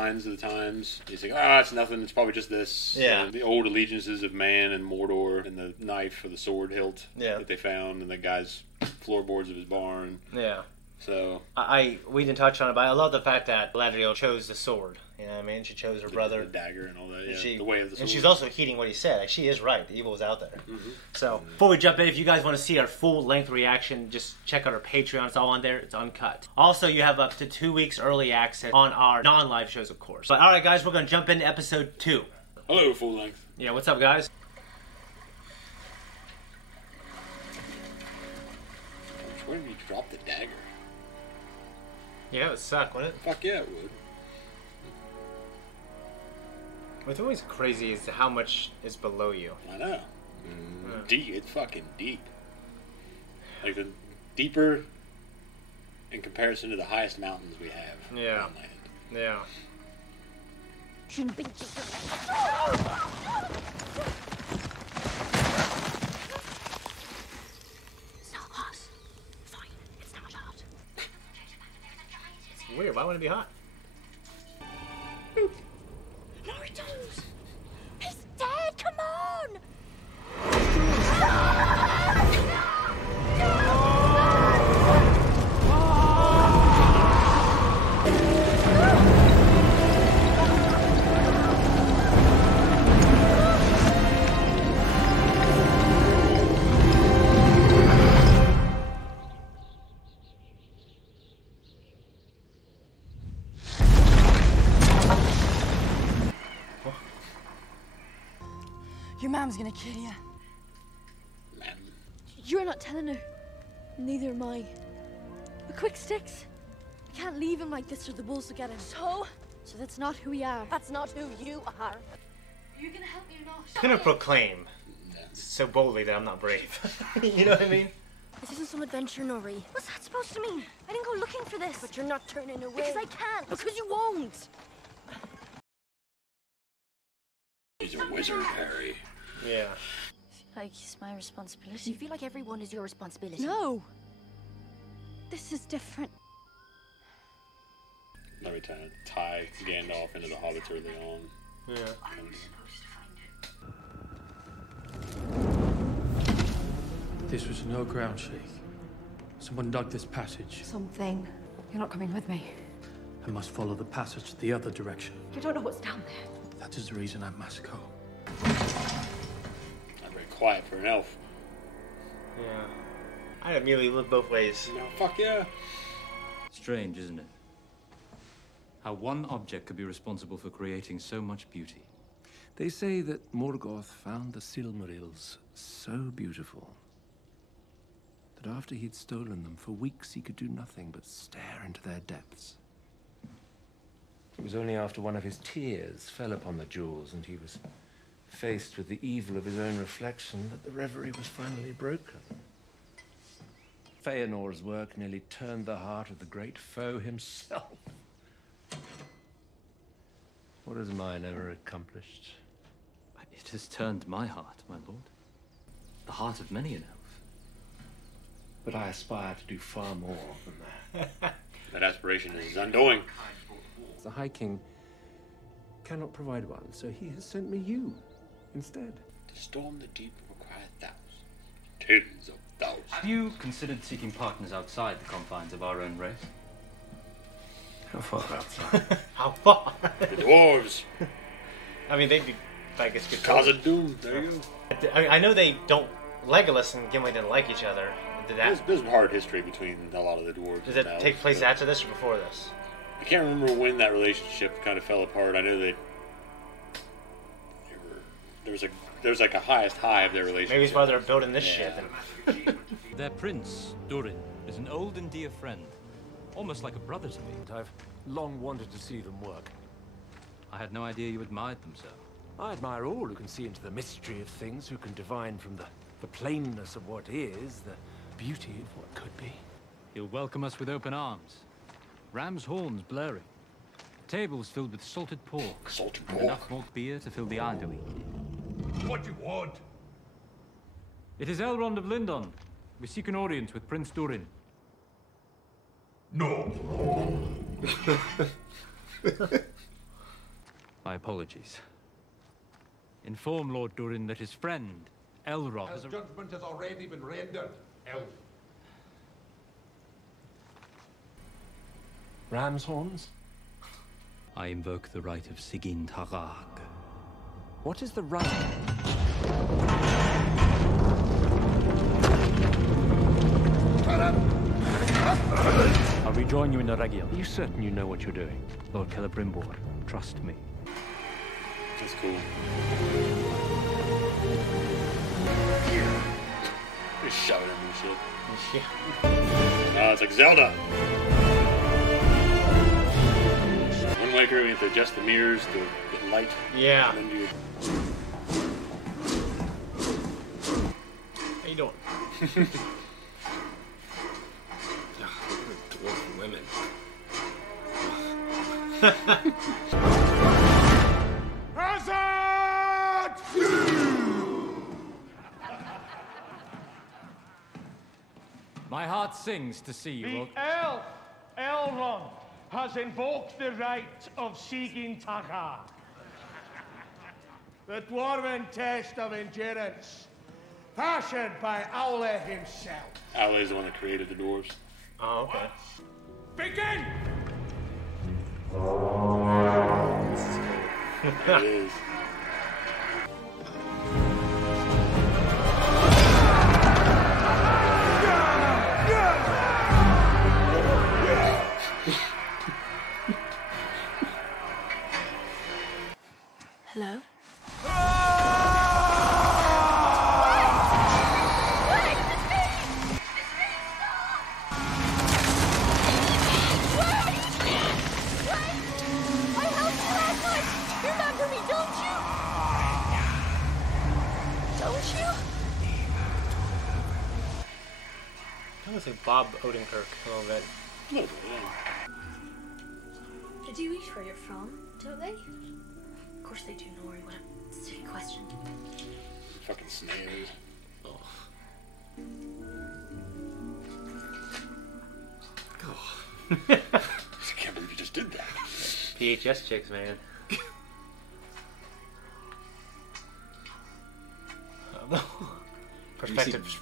Signs of the times. He's like, ah, it's nothing. It's probably just this. Yeah. The old allegiances of man and Mordor, and the knife or the sword hilt that they found, and the guy's floorboards of his barn. Yeah. So we didn't touch on it, but I love the fact that Galadriel chose the sword. You know what I mean? She chose her brother. The dagger and all that. Yeah. The way of the sword. And she's also heeding what he said. Like, she is right. The evil is out there. Mm-hmm. So, before we jump in, if you guys want to see our full-length reaction, just check out our Patreon. It's all on there. It's uncut. Also, you have up to 2 weeks early access on our non-live shows, of course. But, alright, guys, we're going to jump into episode 2. Hello, full length. Yeah, what's up, guys? Where did he drop the dagger? Yeah, it would suck, wouldn't it? Fuck yeah, it would. What's always crazy is how much is below you. I know. Deep. It's fucking deep. Like, the deeper in comparison to the highest mountains we have on land. Yeah. Weird, why would it be hot? Naruto's! He's dead, come on! Your mom's gonna kill you. Man. You're not telling her. Neither am I. But quick, Sticks. We can't leave him like this or the wolves will get him. So that's not who we are. That's not who you are. Are you gonna help me or not? I'm gonna proclaim so boldly that I'm not brave. You know what I mean? This isn't some adventure, Nori. What's that supposed to mean? I didn't go looking for this. But you're not turning away. Because I can't. Because you won't. He's a wizard, Harry. Yeah. I feel like it's my responsibility. You feel like everyone is your responsibility. No. This is different. Let me trying to tie Gandalf into the hobbits early on. Yeah. I'm supposed to find it. This was no ground shake. Someone dug this passage. Something. You're not coming with me. I must follow the passage the other direction. You don't know what's down there. That is the reason I must go. Not very quiet for an elf. Yeah. I immediately look both ways. No, fuck yeah. Strange, isn't it? How one object could be responsible for creating so much beauty. They say that Morgoth found the Silmarils so beautiful that after he'd stolen them, for weeks he could do nothing but stare into their depths. It was only after one of his tears fell upon the jewels and he was faced with the evil of his own reflection that the reverie was finally broken. Feanor's work nearly turned the heart of the great foe himself. What has mine ever accomplished? It has turned my heart, my lord. The heart of many an elf. But I aspire to do far more than that. That aspiration is undoing. The High King cannot provide one, so he has sent me you instead. To storm the deep will require thousands. Tens of thousands. Have you considered seeking partners outside the confines of our own race? How far outside? How far? The dwarves. I mean, they'd be, I guess, good. Khazad Dûm. There you go. I know they don't. Legolas and Gimli didn't like each other. Did that? There's hard history between a lot of the dwarves. Did that take place after this or before this? I can't remember when that relationship kind of fell apart. I know that there was like a highest high of their relationship. Maybe it's why they're building this shit. Their prince, Durin, is an old and dear friend. Almost like a brother to me. I've long wanted to see them work. I had no idea you admired them so. I admire all who can see into the mystery of things, who can divine from the plainness of what is, the beauty of what could be. He'll welcome us with open arms. Ram's horns blaring. Tables filled with salted pork. Salted and pork. enough malt beer to fill the Arduin. What do you want? It is Elrond of Lindon. We seek an audience with Prince Durin. No. my apologies. Inform Lord Durin that his friend, Elrond, His judgment has already been rendered, Elf. Ram's horns? I invoke the right of Sigyn Tarag. What is the right? I'll rejoin you in the Regia. Are you certain you know what you're doing? Lord Celebrimbor, trust me. That's cool. Just shouting at me shit. Yeah. It's like Zelda. Wind Waker, we have to adjust the mirrors to get light. Yeah. And then you... How you doing? Dwarf women. My heart sings to see you, Lord. The elf, Elrond, has invoked the right of Sigyn Tarag. The dwarven test of endurance, fashioned by Aule himself. Aule is the one that created the dwarves. Oh, okay. Begin! It is. Hello? That was like Bob Odenkirk a little bit. A little bit, yeah. They do eat where you're from, don't they? Of course they do, Nori. What a silly question. Fucking snails. Oh. I can't believe you just did that. PHS chicks, man.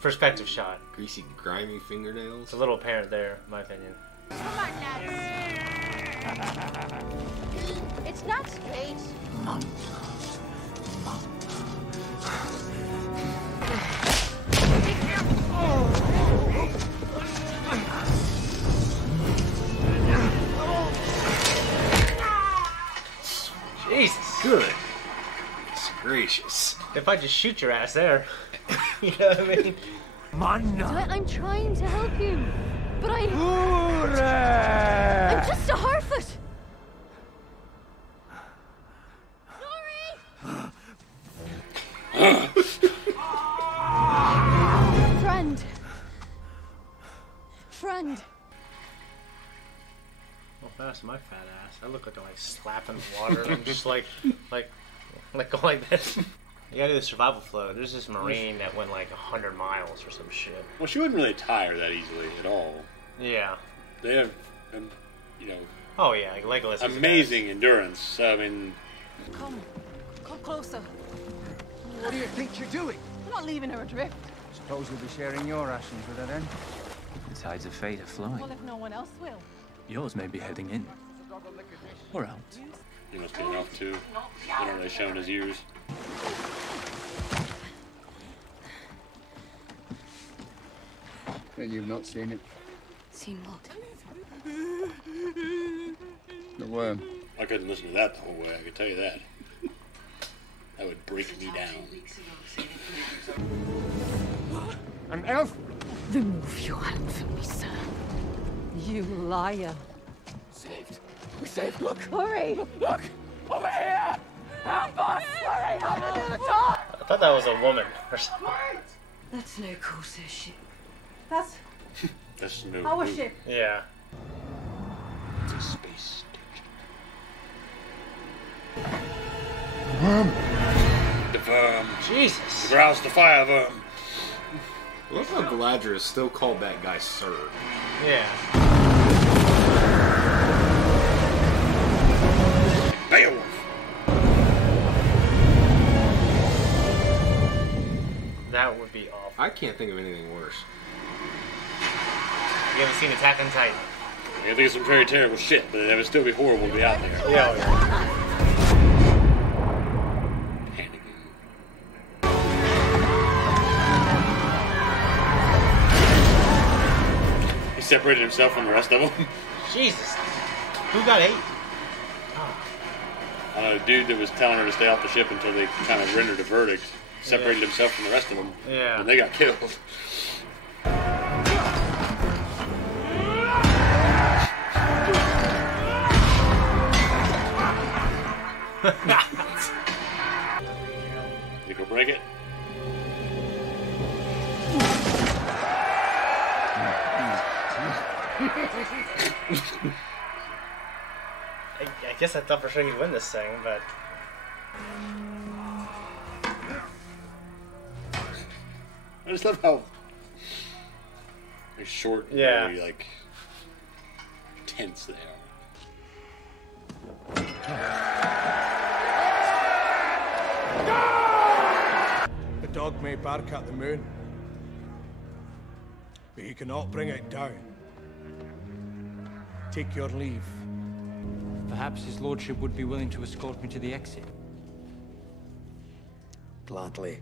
Perspective shot. Greasy, grimy fingernails. It's a little apparent there, in my opinion. Come on, lads. It's not straight. Jesus. Good. It's gracious. If I just shoot your ass there. You know what I mean? I'm trying to help you, but I'm just a Harfoot. Sorry. Friend. Well, that's my fat ass. I look like I'm like slapping the water. And I'm just like going like this. You gotta do the survival flow. There's this Marine that went like 100 miles or some shit. Well, she wouldn't really tire that easily at all. Yeah. They have, you know... Oh yeah, like Legolas. Amazing endurance. I mean... Come closer. What do you think you're doing? We're not leaving her adrift. Suppose you'll be sharing your rations with her then? The tides of fate are flowing. Well, if no one else will. Yours may be heading in. Or out. He must be enough too. They don't really showing his ears. Then you've not seen it. Seen what? The worm. I couldn't listen to that the whole way, I can tell you that. That would break me down. An elf? Remove your hand from me, sir. You liar. Saved. We're saved. Look. Hurry! Look! Over here! Help us! Hurry! Help me to the top! I thought that was a woman or something. That's no Corsair ship. That's That's no our clue. ship. Yeah. It's a space station. The verm. Jesus. Rouse the fire verm. I love how Galadriel still called that guy Sir. Yeah. Beowulf. can't think of anything worse. You haven't seen Attack on Titan? I think it's some very terrible shit, but it would still be horrible to be out there. Yeah. He separated himself from the rest of them. Jesus. Who got 8? I don't know, the dude that was telling her to stay off the ship until they kind of rendered a verdict separated himself from the rest of them. Yeah. And they got killed. You go break it? I guess I thought for sure he'd win this thing, but... I just love how short and very, like, tense they are. The dog may bark at the moon, but he cannot bring it down. Take your leave. Perhaps his lordship would be willing to escort me to the exit. Gladly.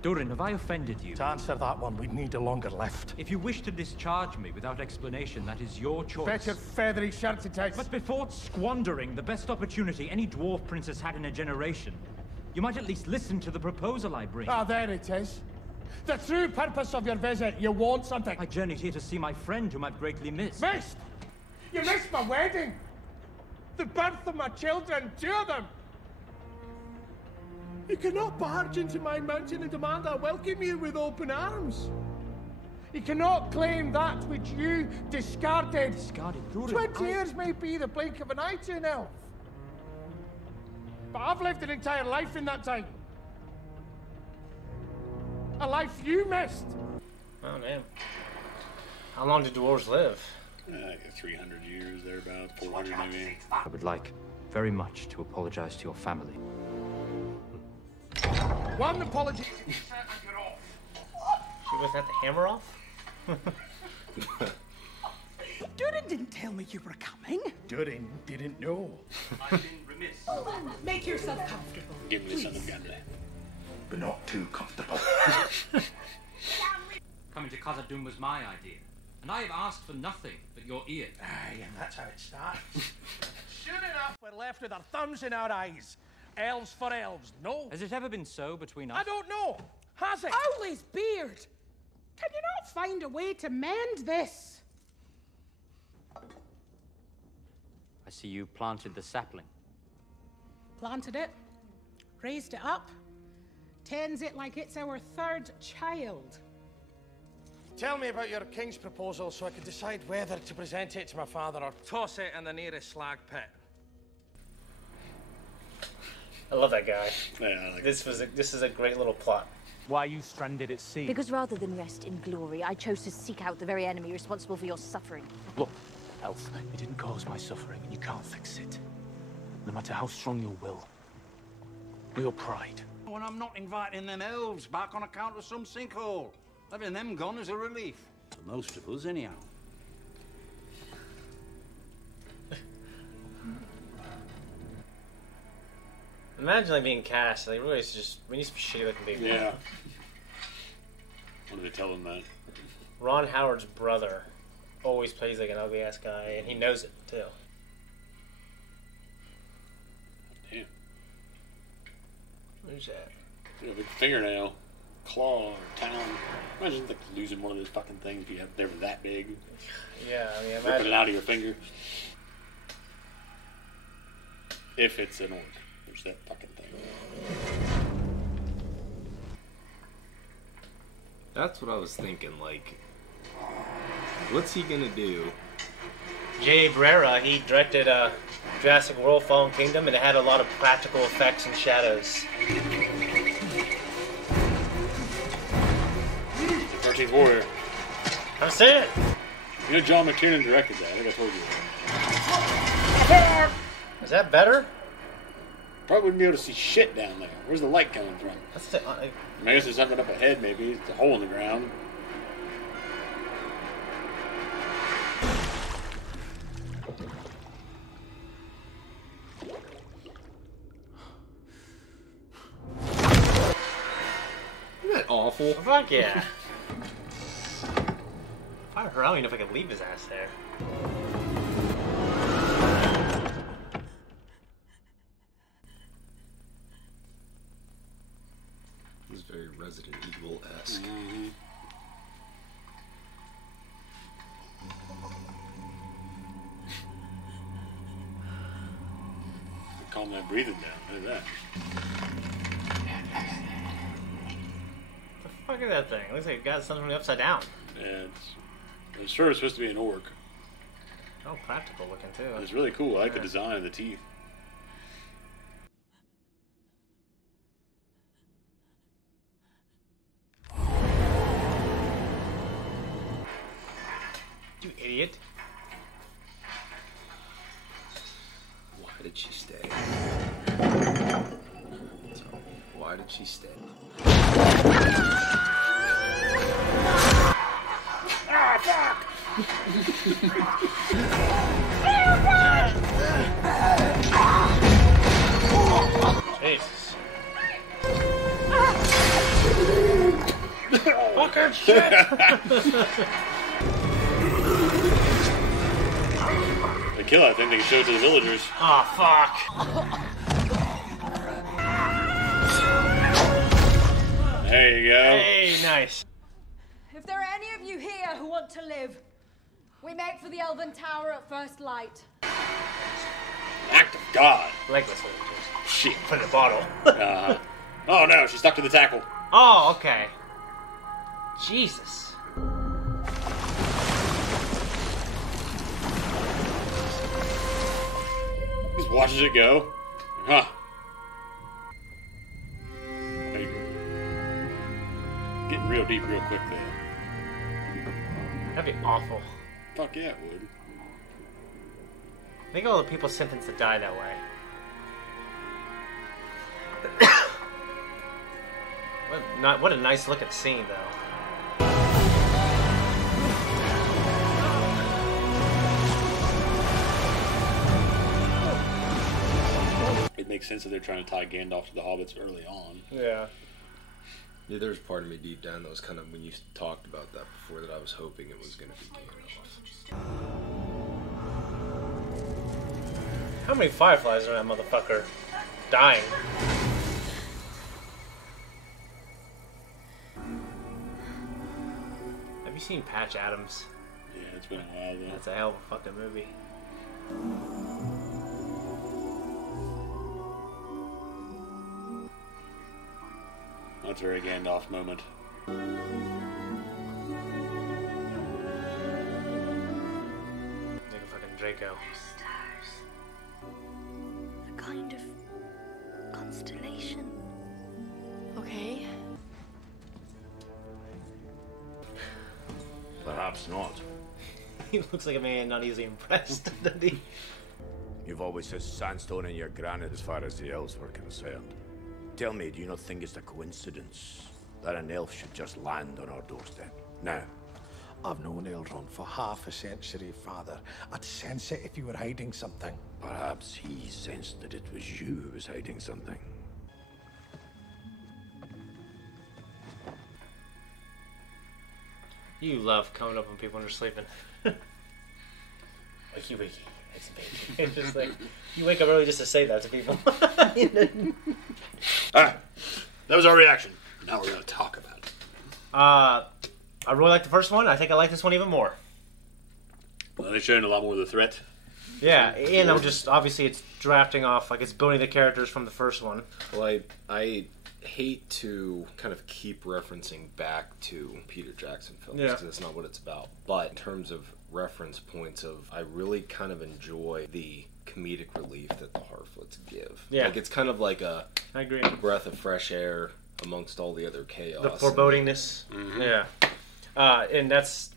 Durin, have I offended you? To answer that one, we'd need a longer lift. If you wish to discharge me without explanation, that is your choice. Bet your feathery shirty tights. But before squandering the best opportunity any dwarf princess had in a generation, you might at least listen to the proposal I bring. Ah, there it is. The true purpose of your visit. You want something. I journeyed here to see my friend, whom I've greatly missed. Missed? You missed my wedding. The birth of my children, 2 of them. You cannot barge into my mountain and demand I welcome you with open arms. You cannot claim that which you discarded. Discarded? 20 years may be the blink of an eye to an elf. But I've lived an entire life in that time. A life you missed. Oh, man. How long did dwarves live? Like 300 years, thereabouts, 400 maybe. I would like very much to apologize to your family. One apology. She wasn't at the hammer off? Durin didn't tell me you were coming. Durin didn't know. I've been remiss. Well, then, make yourself comfortable. Give me the son of Galadriel. But not too comfortable. Coming to Khazad-dûm was my idea, and I have asked for nothing but your ear. Aye, and that's how it starts. Soon enough, we're left with our thumbs in our eyes. Elves for elves, no. Has it ever been so between us? I don't know. Has it? Owley's beard. Can you not find a way to mend this? I see you planted the sapling. Planted it, raised it up, tends it like it's our 3rd child. Tell me about your king's proposal so I can decide whether to present it to my father or toss it in the nearest slag pit. I love that guy. Yeah, I like this is a great little plot. Why are you stranded at sea? Because rather than rest in glory, I chose to seek out the very enemy responsible for your suffering. Look, Elf, it didn't cause my suffering, and you can't fix it. No matter how strong your will, or your pride. When I'm not inviting them elves back on account of some sinkhole. Having them gone is a relief. For most of us, anyhow. Imagine like being cast. Like really, it's just we need some shitty looking people. Yeah. What do they tell them that? Ron Howard's brother always plays like an ugly ass guy, and he knows it too. Damn. Who's that? You know, big fingernail, claw, or talon. Imagine like losing one of those fucking things if you have they were that big. Yeah, I mean, ripping imagine it out of your finger. If it's an orc. There's that fucking thing. That's what I was thinking, like, what's he gonna do? J.A. Barrera, he directed Jurassic World Fallen Kingdom, and it had a lot of practical effects and shadows. 13th Warrior. I'm saying it. You know John McTiernan directed that. I think I told you that. Is that better? Probably wouldn't be able to see shit down there. Where's the light coming from? I guess there's something up ahead, maybe. It's a hole in the ground. Isn't that awful? Fuck yeah. If I were her, I don't even know if I could leave his ass there. This is very Resident Evil-esque. Mm-hmm. Calm that breathing down. Look at that. The fuck is that thing? It looks like it got something from the upside down. Yeah, it's sure it's supposed to be an orc. Oh, practical looking too. It's really cool. I like the design of the teeth. You idiot. Why did she stay? Why did she stay? Ah, fuck! Jesus. Fucking shit! They kill that thing, they can show it to the villagers. Oh, fuck. There you go. Hey, nice. If there are any of you here who want to live, we make for the Elven Tower at first light. Act of God. Legless villagers. Shit. Put in a bottle. Oh no, she's stuck to the tackle. Oh, okay. Jesus. Just watches it go. Huh. Getting real deep real quick there. That'd be awful. Fuck yeah, it would. Think of all the people sentenced to die that way. What a nice looking scene, though. It makes sense that they're trying to tie Gandalf to the hobbits early on. Yeah. Yeah, there's part of me deep down that was kind of, when you talked about that before, that I was hoping it was going to be Gandalf. How many fireflies are in that motherfucker dying? Have you seen Patch Adams? Yeah, it's been a while though. That's a hell of a fucking movie. That's a very Gandalf moment. Like a fucking Draco. Stars. A kind of constellation. Okay. Perhaps not. He looks like a man not easily impressed, doesn't he? You've always said sandstone in your granite as far as the elves were concerned. Tell me, do you not think it's a coincidence that an elf should just land on our doorstep? Now, I've known Elrond for half a century, Father. I'd sense it if you were hiding something. perhaps he sensed that it was you who was hiding something. You love coming up when people are sleeping. Wakey, wakey. It's a baby. It's just like, you wake up early just to say that to people. Alright. That was our reaction. Now we're going to talk about it. I really like the first one. I think I like this one even more. Well, they're showing a lot more of the threat. Yeah, and I'm just, obviously it's drafting off, like it's building the characters from the first one. Well, I hate to kind of keep referencing back to Peter Jackson films, because that's not what it's about. But in terms of reference points I really kind of enjoy the comedic relief that the Harfoots give. Yeah. Like, it's kind of like I agree. breath of fresh air amongst all the other chaos. The forebodingness. Mm-hmm. Yeah. And that's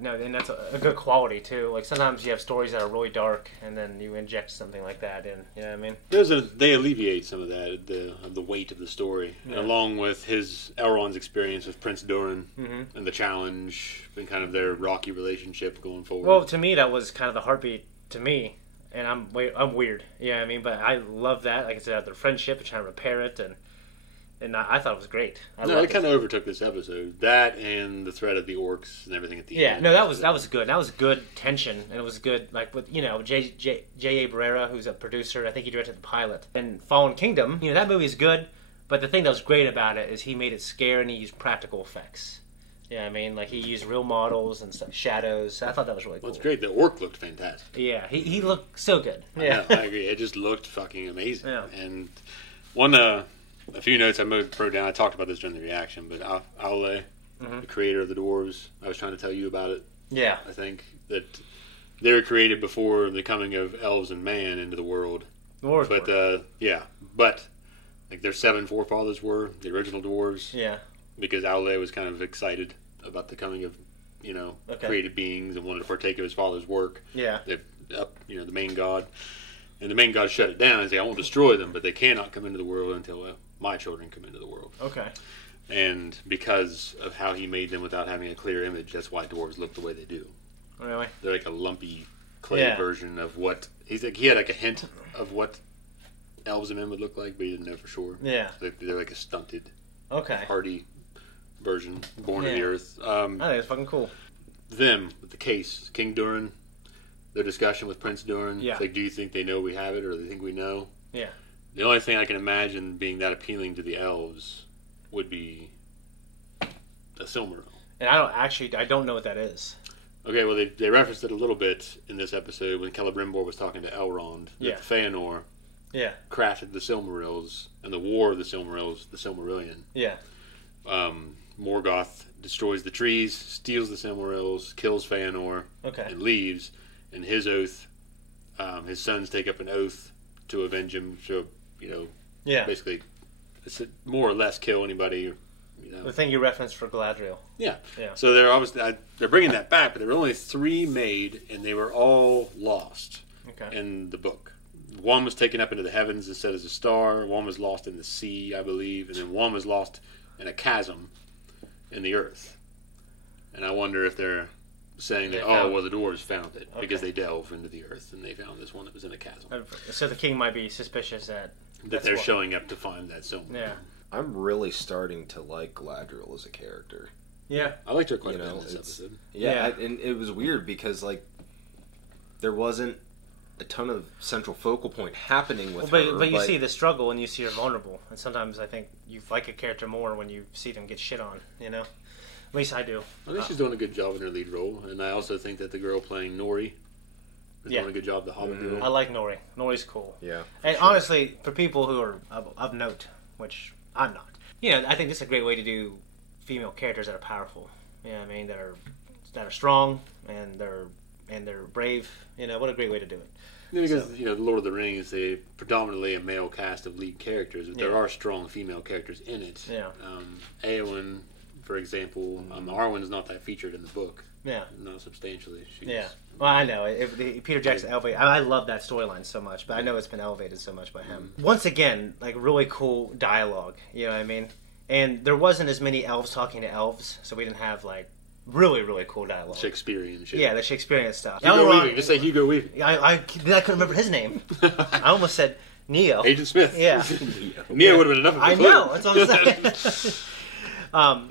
No, and that's a good quality too. Like sometimes you have stories that are really dark, and then you inject something like that in. You know what I mean? They alleviate some of that, the weight of the story, Yeah. along with Elrond's experience with Prince Durin Mm-hmm. and the challenge and kind of their rocky relationship going forward. Well, to me, that was kind of the heartbeat to me, and I'm weird. You know what I mean? But I love that. Like I said, their friendship and trying to repair it, and I thought it was great. It kind of overtook this episode. That and the threat of the orcs and everything at the end. Yeah, no, that was good. That was good tension, and it was good. Like with J.A. Barrera, who's a producer. I think he directed the pilot. And Fallen Kingdom. That movie is good, but the thing that was great about it is he made it scary and he used practical effects. Yeah, I mean, like he used real models and stuff, shadows. I thought that was really cool. Well, it's great. The orc looked fantastic. Yeah, he looked so good. Yeah, I agree. It just looked fucking amazing. Yeah. And a few notes I wrote down. I talked about this during the reaction, but Aule, the creator of the dwarves, I was trying to tell you about it. Yeah. I think that they were created before the coming of elves and man into the world. Dwarves but like their 7 forefathers were the original dwarves. Yeah. Because Aule was kind of excited about the coming of, created beings and wanted to partake of his father's work. Yeah. The main god. And the main god shut it down and said, I won't destroy them, but they cannot come into the world until my children come into the world. Okay. And because of how he made them without having a clear image, that's why dwarves look the way they do. Really? They're like a lumpy clay version of what... he had like a hint of what elves and men would look like, but he didn't know for sure. Yeah. They're like a stunted, hardy version, born of the earth. I think it's fucking cool. Them, with the case, King Durin, their discussion with Prince Durin. Yeah. It's like, do you think they know we have it, or do they think we know? Yeah. The only thing I can imagine being that appealing to the elves would be a Silmaril. And I don't know what that is. Okay, well, they referenced it a little bit in this episode when Celebrimbor was talking to Elrond. Yeah. That Feanor crafted the Silmarils, and the War of the Silmarils, the Silmarillion. Yeah. Morgoth destroys the trees, steals the Silmarils, kills Feanor, and leaves. And his oath, his sons take up an oath to avenge him. To basically, more or less kill anybody. The thing you referenced for Galadriel. Yeah. Yeah. So they're bringing that back, but there were only 3 made, and they were all lost in the book. One was taken up into the heavens and set as a star. One was lost in the sea, I believe, and then one was lost in a chasm in the earth. And I wonder if they're saying that, the dwarves found it because they delved into the earth and they found this one that was in a chasm. So the king might be suspicious that they're showing up to find that Silmaril. Yeah. I'm really starting to like Galadriel as a character. Yeah. I liked her quite a bit in this episode. Yeah. And it was weird because, there wasn't a ton of central focal point happening with her. But you see the struggle and you see her vulnerable. And sometimes I think you like a character more when you see them get shit on, At least I do. I think she's doing a good job in her lead role. And I also think that the girl playing Nori is doing a good job, the Hobbit girl. I like Nori. Nori's cool. Yeah. And honestly, for people who are of note, which I'm not, I think this is a great way to do female characters that are powerful. That are strong and they're brave. What a great way to do it. Because the Lord of the Rings, they predominantly a male cast of lead characters, but there are strong female characters in it. Yeah. Eowyn, for example, Arwen's not that featured in the book. Yeah. Not substantially. Well, I know. Peter Jackson elevated. I love that storyline so much, but I know it's been elevated so much by him. Once again, really cool dialogue. You know what I mean? And there wasn't as many elves talking to elves, so we didn't have really, really cool dialogue. Shakespearean shit. Yeah, the Shakespearean stuff. Hugo Weaving. Just say Hugo Weaving. I couldn't remember his name. I almost said Neo. Agent Smith. Yeah. Neo would have been enough of a I clue. know. That's what I'm saying.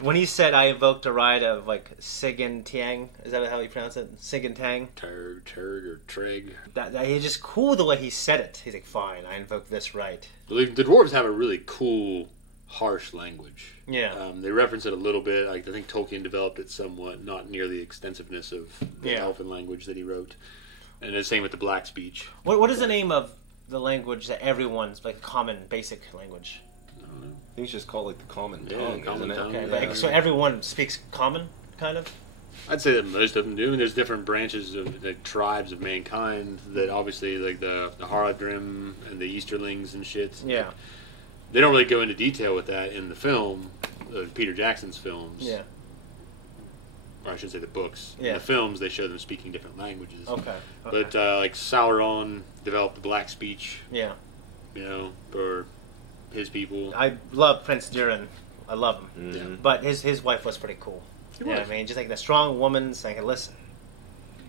When he said, I invoked a ride of Sigyn Tiang, is that how you pronounce it? Sigyn Tang? Turg or Treg. He's just cool the way he said it. He's like, fine, I invoked this right. The dwarves have a really cool, harsh language. Yeah. They reference it a little bit. I think Tolkien developed it somewhat, not near the extensiveness of the elfin language that he wrote. And the same with the black speech. What is the name of the language that everyone's, common, basic language? I think it's just called the common tongue, common isn't it? tongue. Okay, so everyone speaks common, kind of? I'd say that most of them do. And there's different branches of tribes of mankind that obviously, the Haradrim and the Easterlings and shit. Yeah. They don't really go into detail with that in the film, Peter Jackson's films. Yeah. or I should say the books. Yeah. In the films, they show them speaking different languages. Okay. But like Sauron developed the black speech. Yeah. You know, for his people. I love Prince Durin. I love him. Yeah. But his wife was pretty cool. You know what I mean? Just like the strong woman saying, hey, listen,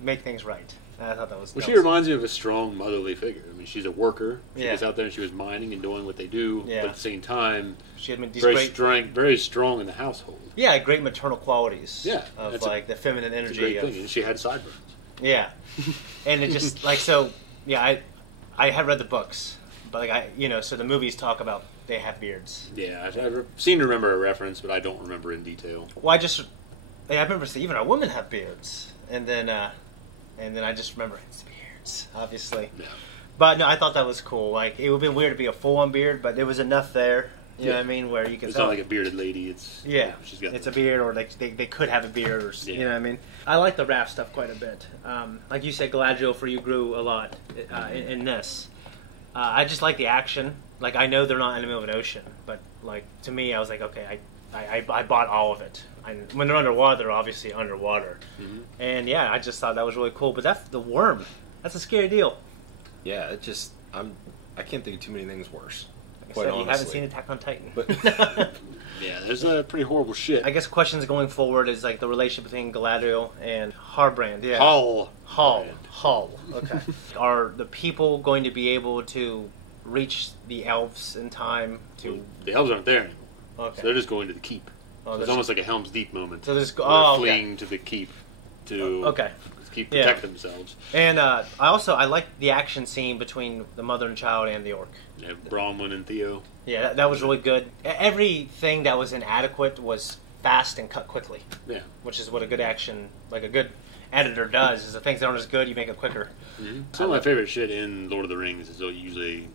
make things right. I thought that was... Well, she reminds me of a strong motherly figure. I mean, she's a worker. She gets out there and she was mining and doing what they do. Yeah. But at the same time, she had these very strong in the household. Yeah, great maternal qualities. Yeah. Of like the feminine energy. It's a great thing. And she had sideburns. Yeah. And it just, like, so, yeah, I have read the books. But, like, so the movies talk about they have beards. Yeah, I seem to remember a reference, but I don't remember in detail. Well, I remember even our women have beards. And then I just remember it's beards, obviously. Yeah. But no, I thought that was cool. Like, it would have been weird to be a full-on beard, but there was enough there. You know what I mean? Where you can. It's not like a bearded lady. It's she's got it's a beard, or they could have a beard, or you know what I mean. I like the raft stuff quite a bit. Like you said, Galadriel for you grew a lot in this. I just like the action. Like, I know they're not in the middle of an ocean, but like to me, I was like, okay, I bought all of it. When they're underwater, they're obviously underwater. Mm-hmm. And yeah, I just thought that was really cool. But that's the worm. That's a scary deal. Yeah, I can't think of too many things worse. Quite honestly. You haven't seen Attack on Titan. But yeah, there's pretty horrible shit. I guess questions going forward is like the relationship between Galadriel and Harbrand. Yeah. Hull. Okay. Are the people going to be able to reach the elves in time to... The elves aren't there anymore. Okay. So they're just going to the keep. So it's almost like a Helm's Deep moment. So there's fleeing to the keep to protect themselves. And I like the action scene between the mother and child and the orc. Yeah, Bronwyn and Theo. Yeah, that was really good. Everything that was inadequate was fast and cut quickly. Yeah. Which is what a good action, like a good editor does, is the things that aren't as good, you make it quicker. Mm-hmm. Some of my favorite shit in Lord of the Rings is usually,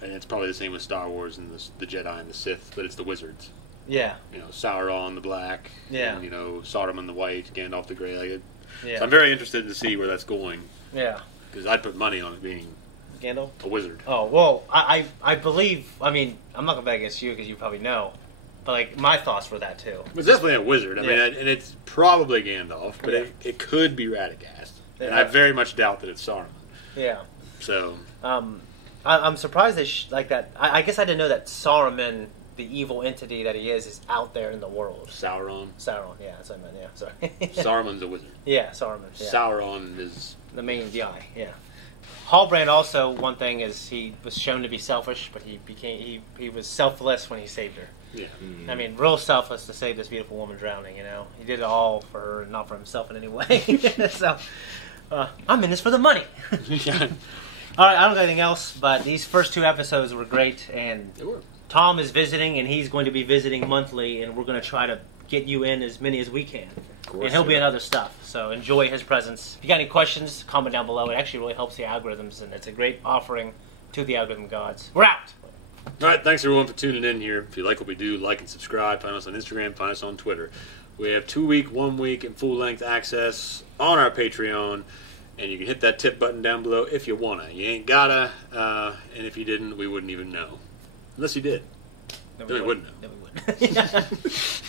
and it's probably the same with Star Wars and the Jedi and the Sith, but it's the wizards. Yeah. You know, Sauron the Black. Yeah. And, Saruman the White, Gandalf the Grey. Like yeah. So I'm very interested to see where that's going. Yeah. Because I'd put money on it being Gandalf? A wizard. Oh, well, I believe, I mean, I'm not going to bet against you because you probably know. But, like, my thoughts were that, too. It's definitely a wizard. I mean, and it's probably Gandalf, but it could be Radagast. Yeah. And I very much doubt that it's Saruman. Yeah. So... I'm surprised they like that. I guess I didn't know that Saruman, the evil entity that he is out there in the world. Sauron, yeah, that's what I meant, yeah, sorry. Saruman's a wizard. Yeah, Saruman. Yeah. Sauron is... the main guy, yeah. Halbrand also, one thing is he was shown to be selfish, but he was selfless when he saved her. Yeah. Mm-hmm. I mean, real selfless to save this beautiful woman drowning, He did it all for her and not for himself in any way. So, I'm in this for the money. Yeah. All right, I don't got anything else, but these first 2 episodes were great, and they were. Tom is visiting, and he's going to be visiting monthly, and we're going to try to get you in as many as we can. And he'll be in other stuff, so enjoy his presence. If you got any questions, comment down below. It actually really helps the algorithms, and it's a great offering to the algorithm gods. We're out! All right, thanks everyone for tuning in here. If you like what we do, like and subscribe. Find us on Instagram, find us on Twitter. We have 2-week, 1-week, and full-length access on our Patreon. And you can hit that tip button down below if you wanna. You ain't gotta, and if you didn't, we wouldn't even know. Unless you did. Then we wouldn't know. Then we wouldn't.